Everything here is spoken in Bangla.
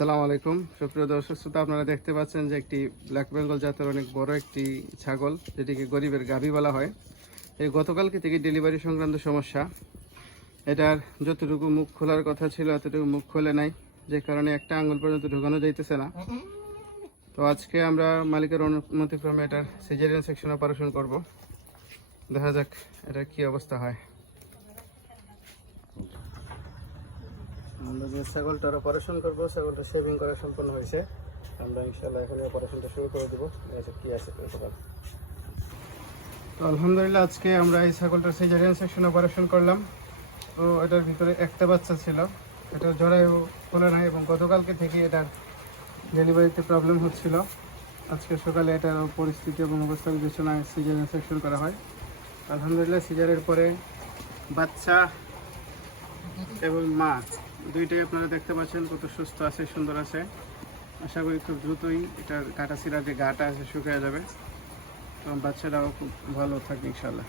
আসসালামু আলাইকুম সুপ্রিয় দর্শক শ্রোতা, আপনারা দেখতে পাচ্ছেন যে একটি ব্ল্যাক বেঙ্গল জাতের অনেক বড় একটি ছাগল, যেটিকে গরিবের গাভী বলা হয়। এই গতকালকে থেকে ডেলিভারি সংক্রান্ত সমস্যা, এটার যতটুকু মুখ খোলার কথা ছিল এতটুকু মুখ খোলে নাই, যে কারণে একটা আঙ্গুল পর্যন্ত ঢোকানো যাইতেছে না। তো আজকে আমরা মালিকের অনুমতিক্রমে এটার সিজারিয়ান সেকশন অপারেশন করব। দেখা যাক এটার কি অবস্থা হয়। আমরা যে ছাগলটার অপারেশন করবো, ছাগলটা শেভিং করা সম্পন্ন হয়েছে। আমরা ইনশাল্লাহ এখন অপারেশনটা শুরু করে দেবো। কি আছে তো আলহামদুলিল্লাহ, আজকে আমরা এই ছাগলটার সিজারিয়ান সেকশন অপারেশন করলাম। তো এটার ভিতরে একটা বাচ্চা ছিল, এটা জরায়ু খোলা নাই এবং গতকালকে থেকে এটার ডেলিভারিতে প্রবলেম হচ্ছিল। আজকে সকালে এটার পরিস্থিতি এবং অবস্থা বিবেচনায় সিজারিয়ান সেকশন করা হয়। আলহামদুলিল্লাহ, সিজারের পরে বাচ্চা এবং মা দুইটাই আপনারা দেখতে পাচ্ছেন কত সুস্থ আছে, সুন্দর আছে। আশা করি খুব দ্রুতই এটার কাটা ছিঁড়া যে গাটা আছে শুকিয়ে যাবে এবং বাচ্চারাও খুব ভালো থাকবে ইনশাল্লাহ।